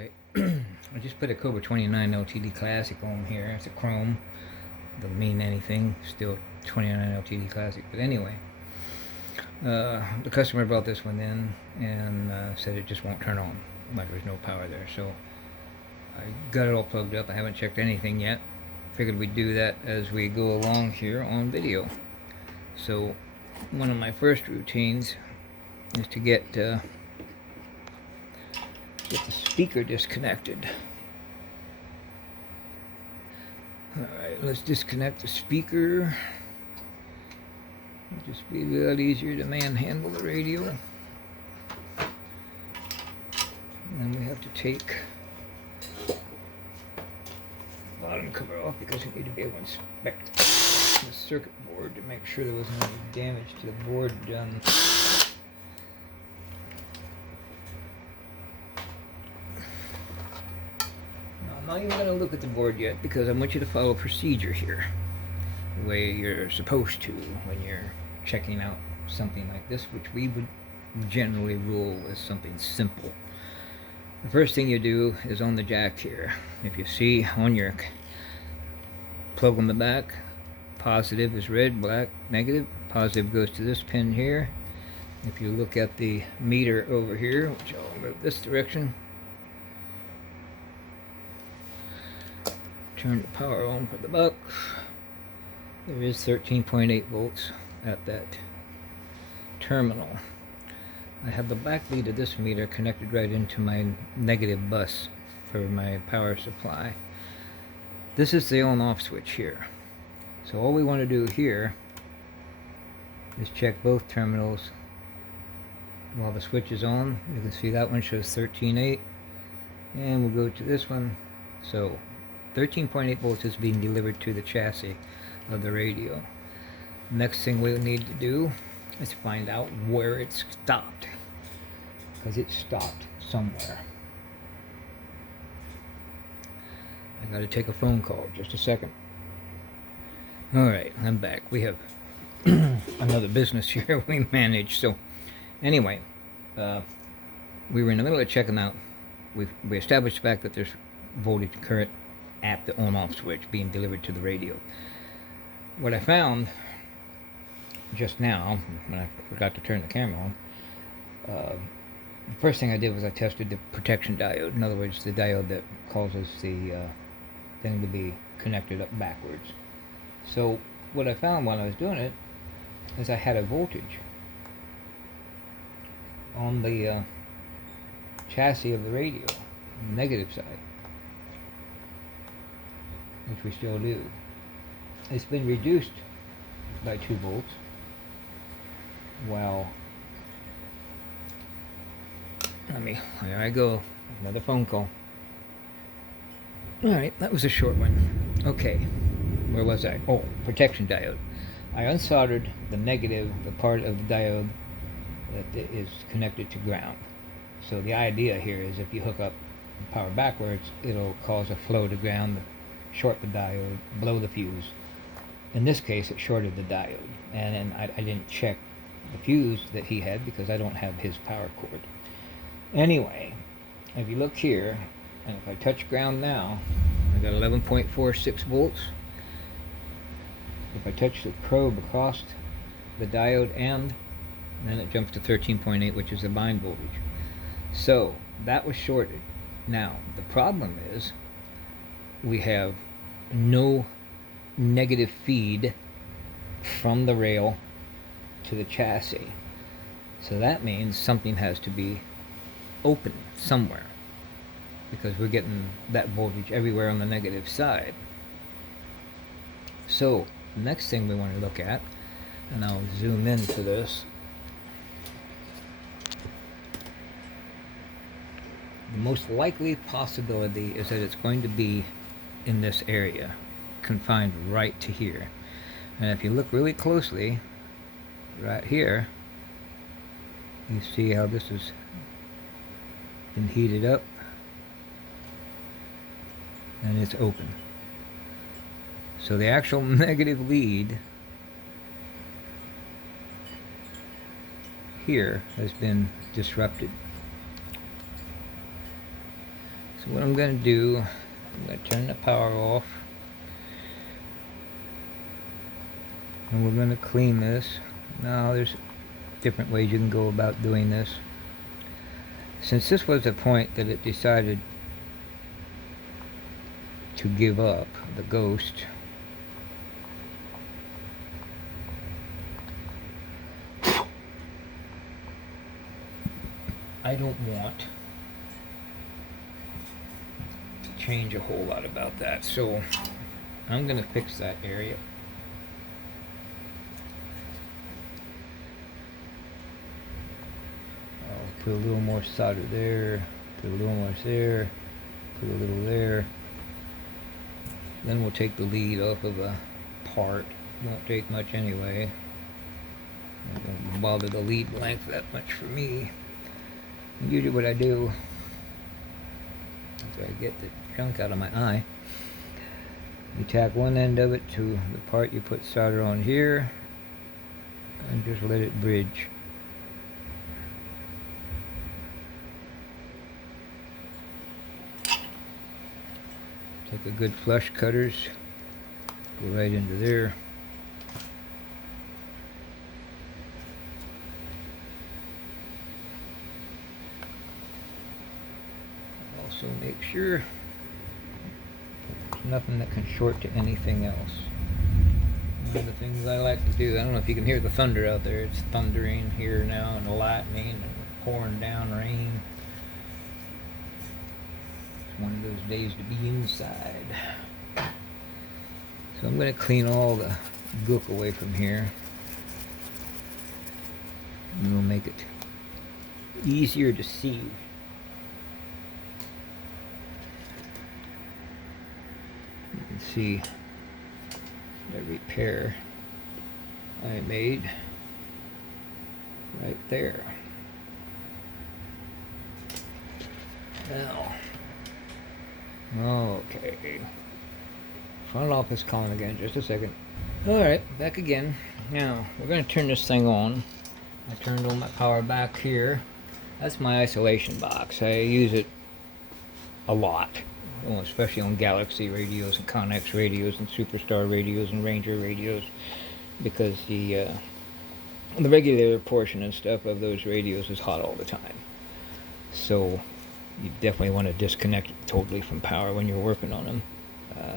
Alright, I just put a Cobra 29 LTD Classic on here. It's a chrome. Doesn't mean anything. Still 29 LTD Classic. But anyway, the customer brought this one in and said it just won't turn on. Like there's no power there. So I got it all plugged up. I haven't checked anything yet. Figured we'd do that as we go along here on video. So one of my first routines is to get the speaker disconnected. Alright, let's disconnect the speaker. It'll just be a lot easier to manhandle the radio. And we have to take the bottom cover off because we need to be able to inspect the circuit board to make sure there wasn't any damage to the board done. I'm not even going to look at the board yet because I want you to follow procedure here, the way you're supposed to when you're checking out something like this, which we would generally rule as something simple. The first thing you do is on the jack here. If you see on your plug on the back, positive is red, black, negative. Positive goes to this pin here. If you look at the meter over here, which I'll move this direction, turn the power on for the buck. There is 13.8 volts at that terminal. I have the back lead of this meter connected right into my negative bus for my power supply. This is the on-off switch here. So all we want to do here is check both terminals while the switch is on. You can see that one shows 13.8, and we'll go to this one. So 13.8 volts is being delivered to the chassis of the radio. Next thing we need to do is find out where it stopped, because it stopped somewhere. I gotta take a phone call. Just a second. Alright, I'm back. We have another business here we manage. So anyway, we were in the middle of checking out. We established the fact that there's voltage current at the on-off switch being delivered to the radio. What I found just now, when I forgot to turn the camera on, the first thing I did was I tested the protection diode. In other words, the diode that causes the thing to be connected up backwards. So what I found while I was doing it is I had a voltage on the chassis of the radio, the negative side, which we still do. It's been reduced by 2 volts. Well, here I go, another phone call. Alright, that was a short one. Okay, where was I? Oh, protection diode. I unsoldered the negative, the part of the diode that is connected to ground. So the idea here is if you hook up the power backwards, it'll cause a flow to ground, short the diode, blow the fuse. In this case, it shorted the diode, and I didn't check the fuse that he had because I don't have his power cord. Anyway, if you look here, and if I touch ground now, I got 11.46 volts. If I touch the probe across the diode end, then it jumps to 13.8, which is the bind voltage. So that was shorted. Now the problem is we have no negative feed from the rail to the chassis. So that means something has to be open somewhere, because we're getting that voltage everywhere on the negative side. So the next thing we want to look at, and I'll zoom in for this, the most likely possibility is that it's going to be in this area, confined right to here. And if you look really closely right here, you see how this has been heated up and it's open. So the actual negative lead here has been disrupted. So what I'm going to do, I'm going to turn the power off. And we're going to clean this. Now there's different ways you can go about doing this. Since this was the point that it decided to give up, the ghost, I don't want to change a whole lot about that. So I'm going to fix that area. I'll put a little more solder there, put a little more there, put a little there. Then we'll take the lead off of a part. Won't take much anyway. I won't bother the lead length that much for me. Usually what I do is I get the junk out of my eye. You tack one end of it to the part you put solder on here and just let it bridge. Take a good flush cutters, go right into there. Also make sure there's nothing that can short to anything else. One of the things I like to do, I don't know if you can hear the thunder out there, it's thundering here now and lightning and pouring down rain. One of those days to be inside. So I'm going to clean all the gook away from here. And we'll make it easier to see. You can see the repair I made right there. Now, okay. Front office calling again, just a second. Alright, back again. Now, we're going to turn this thing on. I turned on my power back here. That's my isolation box. I use it a lot. Well, especially on Galaxy radios and Connex radios and Superstar radios and Ranger radios. Because the regulator portion and stuff of those radios is hot all the time. So you definitely want to disconnect it totally from power when you're working on them.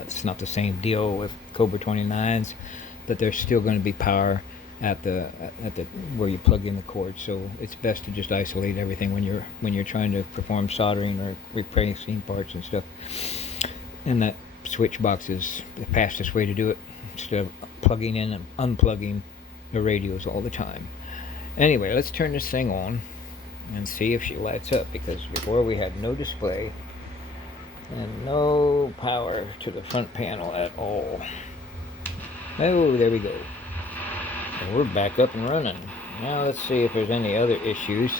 It's not the same deal with Cobra 29s, but there's still going to be power at the where you plug in the cord. So it's best to just isolate everything when you're trying to perform soldering or replacing parts and stuff. And that switch box is the fastest way to do it, instead of plugging in and unplugging the radios all the time. Anyway, let's turn this thing on and see if she lights up, because before we had no display and no power to the front panel at all. Oh, there we go. And we're back up and running. Now let's see if there's any other issues.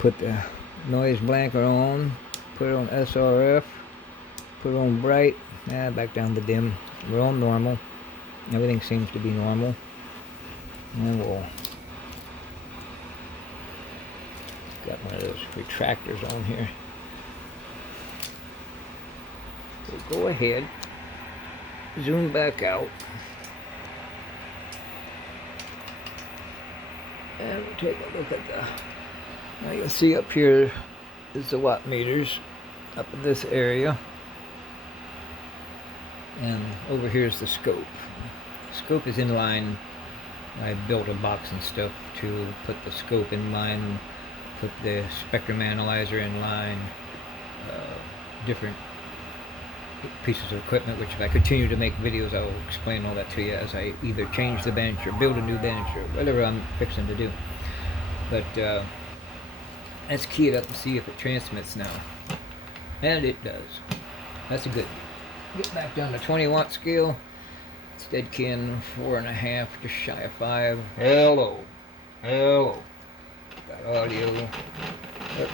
Put the noise blanker on, put it on SRF, put it on bright, back down to dim. We're on normal. Everything seems to be normal. And we'll got one of those retractors on here. So go ahead, zoom back out, and we'll take a look at the, now you'll see up here is the watt meters up in this area, and over here is the scope. The scope is in line. I built a box and stuff to put the scope in line, put the spectrum analyzer in line, different pieces of equipment, which if I continue to make videos, I will explain all that to you as I either change the bench or build a new bench or whatever I'm fixing to do. But let's key it up and see if it transmits now. And it does. That's a good. Get back down to 20 watt scale. It's dead keying 4.5, just shy of 5. Hello. Hello. Got audio. Oh.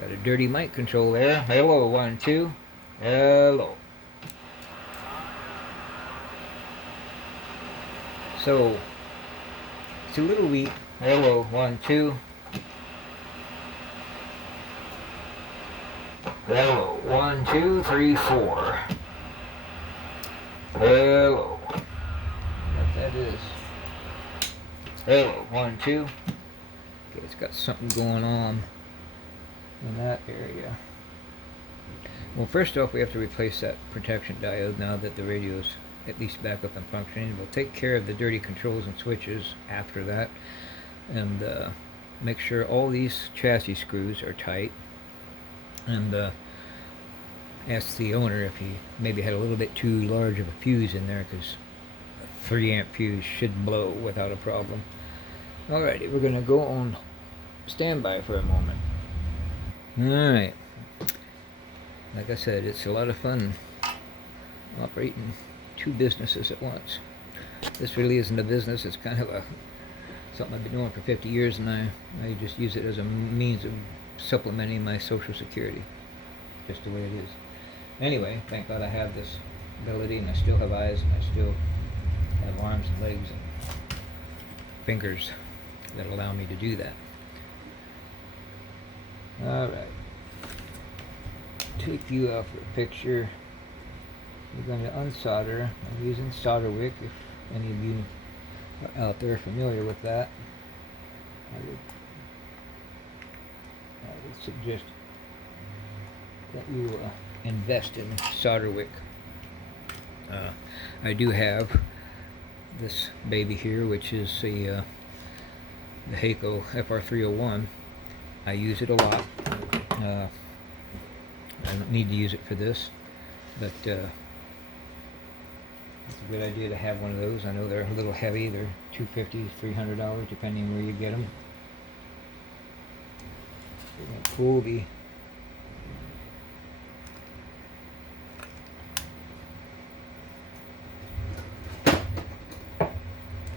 Got a dirty mic control there. Hello, 1, 2. Hello. So it's a little weak. Hello, 1, 2. Hello. 1, 2, 3, 4. Hello. What that is. Hello. 1, 2. Okay, it's got something going on in that area. Well, first off, we have to replace that protection diode now that the radio's at least back up and functioning. We'll take care of the dirty controls and switches after that, and make sure all these chassis screws are tight, and ask the owner if he maybe had a little bit too large of a fuse in there, because a 3 amp fuse should blow without a problem. Alrighty, we're gonna go on standby for a moment. Alright, like I said, it's a lot of fun operating 2 businesses at once. This really isn't a business, it's kind of something I've been doing for 50 years, and I just use it as a means of supplementing my Social Security, just the way it is. Anyway, thank God I have this ability, and I still have eyes, and I still have arms and legs and fingers that allow me to do that. Alright, take you out for a picture. We're going to unsolder. I'm using solder wick. If any of you are out there familiar with that, I would suggest that you invest in solder wick. I do have this baby here, which is the Heiko FR301. I use it a lot. I don't need to use it for this, but it's a good idea to have one of those. I know they're a little heavy. They're $250, $300, depending on where you get them. We're going to pull the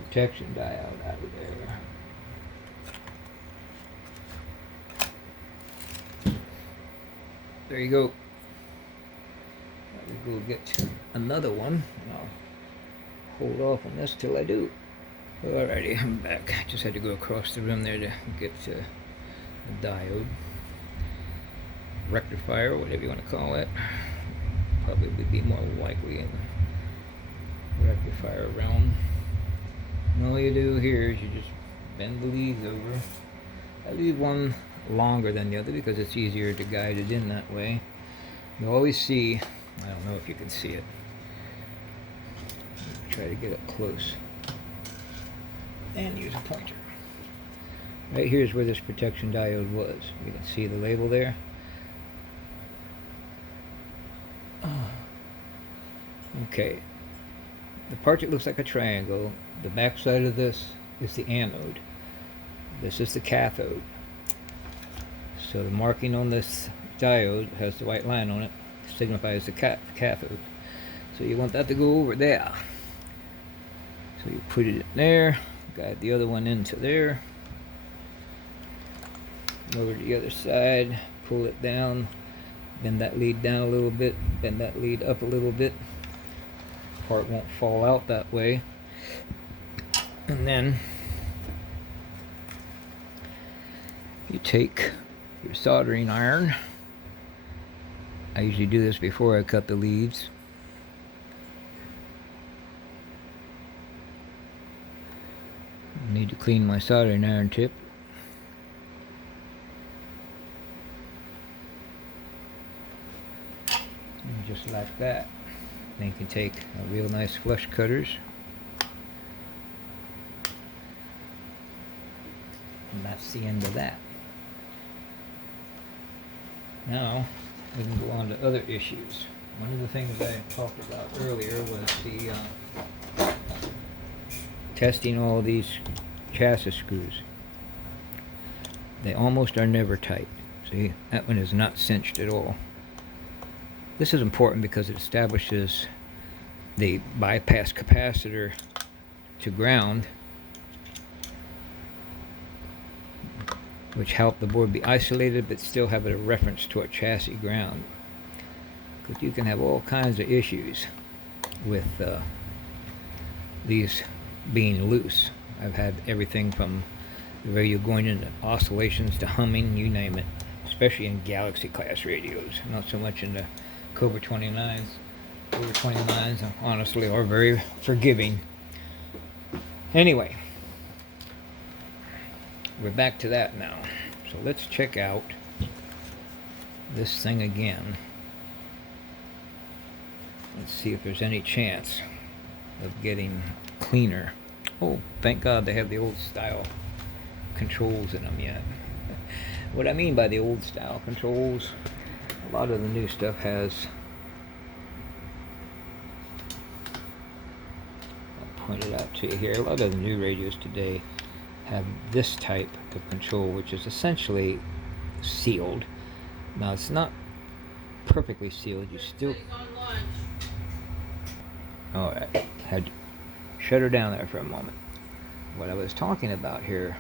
protection diode out of there. There you go. We'll go get another one, and I'll hold off on this till I do. Alrighty, I'm back. Just had to go across the room there to get the diode, rectifier, whatever you want to call it. Probably would be more likely in the rectifier realm. And all you do here is you just bend the leads over. I leave one longer than the other because it's easier to guide it in that way. You always see, I don't know if you can see it. Try to get up close. And use a pointer. Right here's where this protection diode was. You can see the label there. Okay. The part that looks like a triangle, the back side of this is the anode. This is the cathode. So the marking on this diode has the white line on it, signifies the cathode. So you want that to go over there. So you put it in there, guide the other one into there, over to the other side, pull it down, bend that lead down a little bit, bend that lead up a little bit. Part won't fall out that way. And then you take your soldering iron. I usually do this before I cut the leads. I need to clean my soldering iron tip. And just like that. Then you can take a real nice flush cutters and that's the end of that. Now we can go on to other issues. One of the things I talked about earlier was the testing all these chassis screws. They almost are never tight. See, that one is not cinched at all. This is important because it establishes the bypass capacitor to ground, which help the board be isolated but still have a reference to a chassis ground. Because you can have all kinds of issues with these being loose. I've had everything from the radio going into oscillations to humming, you name it. especially in Galaxy class radios. Not so much in the Cobra 29s. Cobra 29s, honestly, are very forgiving. Anyway, we're back to that now. So let's check out this thing again. Let's see if there's any chance of getting cleaner. Oh, thank God they have the old style controls in them yet. What I mean by the old style controls, a lot of the new stuff has, I'll point it out to you here, a lot of the new radios today have this type of control, which is essentially sealed. Now it's not perfectly sealed, you still... Alright, had to shut her down there for a moment. What I was talking about here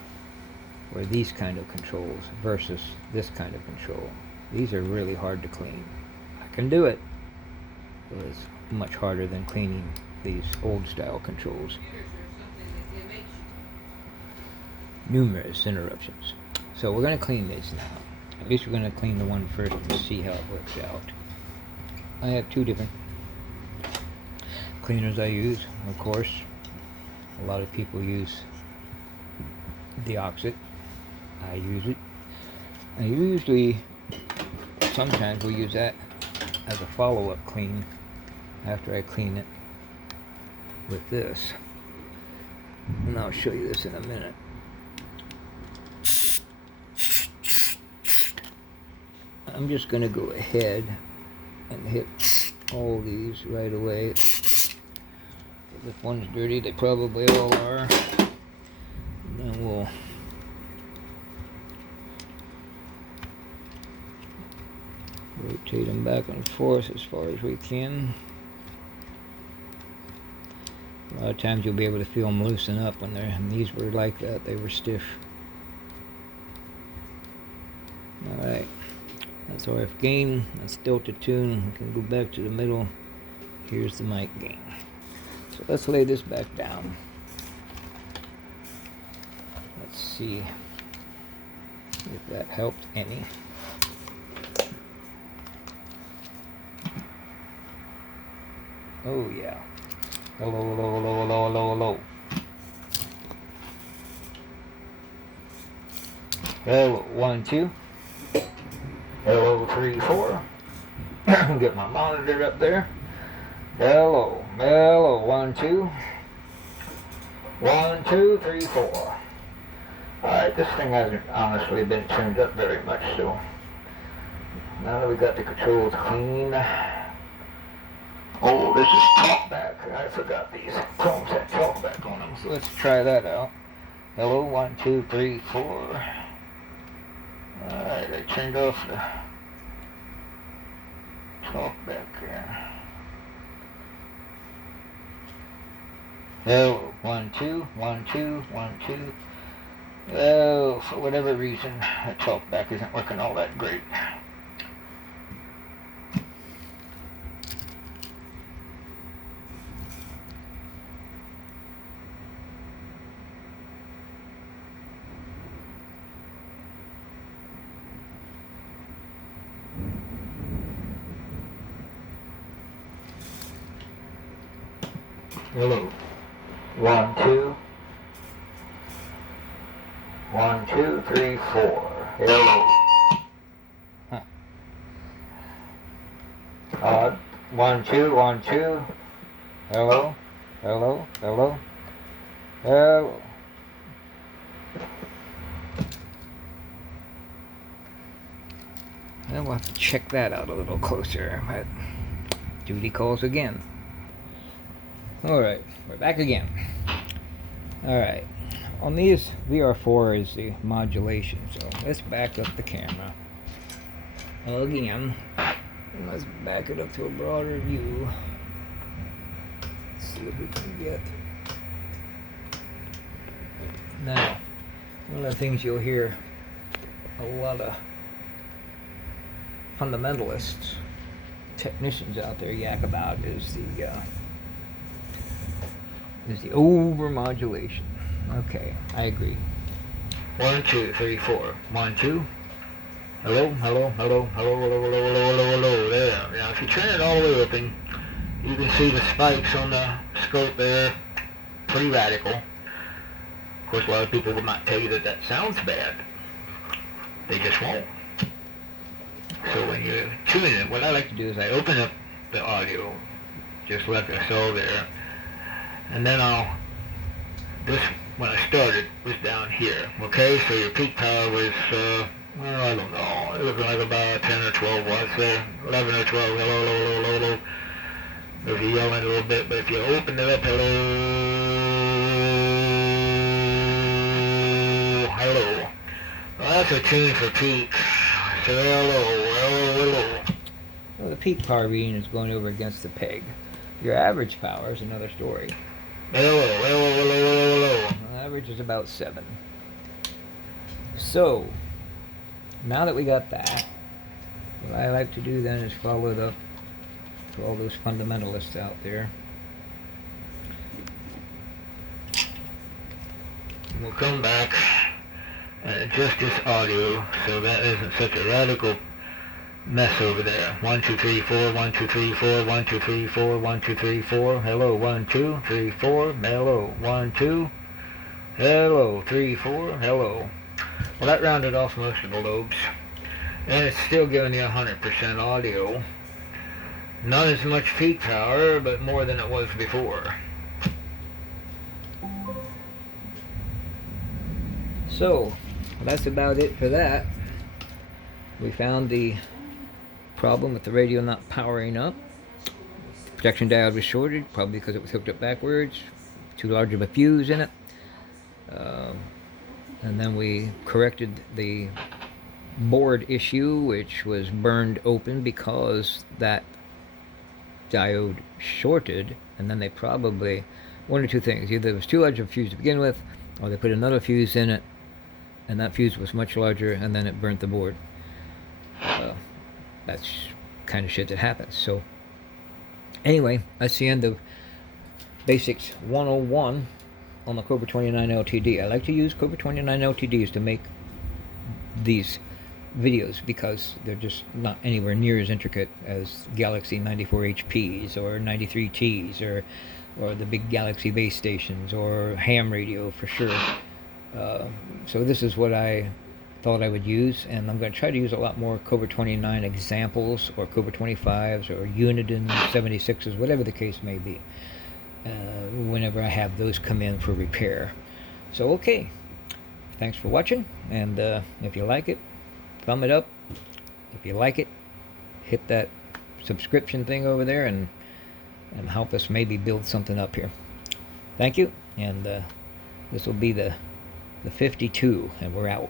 were these kind of controls versus this kind of control. These are really hard to clean. I can do it, but it's much harder than cleaning these old style controls. Numerous interruptions. So we're going to clean these now. At least we're going to clean the one first and see how it works out. I have two different cleaners I use, of course. A lot of people use Deoxit. I use it. I usually, sometimes we use that as a follow-up clean after I clean it with this. And I'll show you this in a minute. I'm just going to go ahead and hit all these right away. If one's dirty, they probably all are. And then we'll rotate them back and forth as far as we can. A lot of times you'll be able to feel them loosen up when these were like that. They were stiff. Alright, that's RF gain, that's delta tune. We can go back to the middle. Here's the mic gain. So let's lay this back down. Let's see if that helped any. Oh yeah. Hello, hello, hello, hello, hello, hello. Hello, 1, 2. Hello, 3, 4. Get my monitor up there. Hello, hello, 1, 2. 1, 2, 3, 4. Alright, this thing hasn't honestly been tuned up very much, so now that we got the controls clean. Oh, this is talkback. I forgot these chromes had talkback on them, so let's try that out. Hello, 1, 2, 3, 4. Alright, I turned off the talkback here. Hello, 1, 2, 1, 2, 1, 2. Oh, for whatever reason, the talkback isn't working all that great. Hello. 1, 2. 1, 2, 3, 4. Hello. Huh. Odd. 1, 2, 1, 2. Hello. Hello. Hello. Hello. And we'll have to check that out a little closer. But duty calls again. Alright, we're back again. Alright, on these, VR4 is the modulation, so let's back up the camera again. And let's back it up to a broader view. Let's see if we can get... Now, one of the things you'll hear a lot of fundamentalists, technicians out there yak about is the overmodulation. Okay, I agree. 1, 2, 3, 4. 1, 2. Hello, hello, hello, hello, hello, hello, hello, hello, hello. There. Now, if you turn it all the way open, you can see the spikes on the scope there. Pretty radical. Of course, a lot of people might tell you that that sounds bad. They just won't. So when you're tuning it, what I like to do is I open up the audio, just like I saw there, and then this, when I started, was down here. Okay, so your peak power was, well, I don't know, it was like about 10 or 12 watts there, 11 or 12, hello, hello, hello, hello, hello. If you're yelling a little bit, but if you open it up, hello, hello. Well, that's a tune for peak. So hello, hello, hello. Well, the peak power reading is going over against the peg. Your average power is another story. Hello, hello, hello, hello, hello. The average is about 7. So, now that we got that, what I like to do then is follow it up to all those fundamentalists out there. We'll come back and adjust this audio so that isn't such a radical mess over there. 1, 2, 3, 4, 1, 2, 3, 4, 1, 2, 3, 4, 1, 2, 3, 4, hello, 1, 2, 3, 4, hello, 1, 2, hello, 3, 4, hello. Well, that rounded off most of the lobes. And it's still giving you 100% audio. Not as much peak power, but more than it was before. So, that's about it for that. We found the problem with the radio not powering up. The protection diode was shorted, probably because it was hooked up backwards. Too large of a fuse in it. And then we corrected the board issue, which was burned open because that diode shorted, and then they probably, one or two things, either it was too large of a fuse to begin with, or they put another fuse in it, and that fuse was much larger, and then it burnt the board. That's kind of shit that happens. So anyway, that's the end of Basics 101 on the Cobra 29 LTD. I like to use Cobra 29 LTDs to make these videos because they're just not anywhere near as intricate as Galaxy 94 HPs or 93 Ts or the big Galaxy base stations or ham radio for sure. So this is what I thought I would use, and I'm going to try to use a lot more Cobra 29 examples or Cobra 25s or Uniden 76s, whatever the case may be, whenever I have those come in for repair. So okay, thanks for watching, and if you like it, thumb it up. If you like it, hit that subscription thing over there and help us maybe build something up here. Thank you, and this will be the 52, and we're out.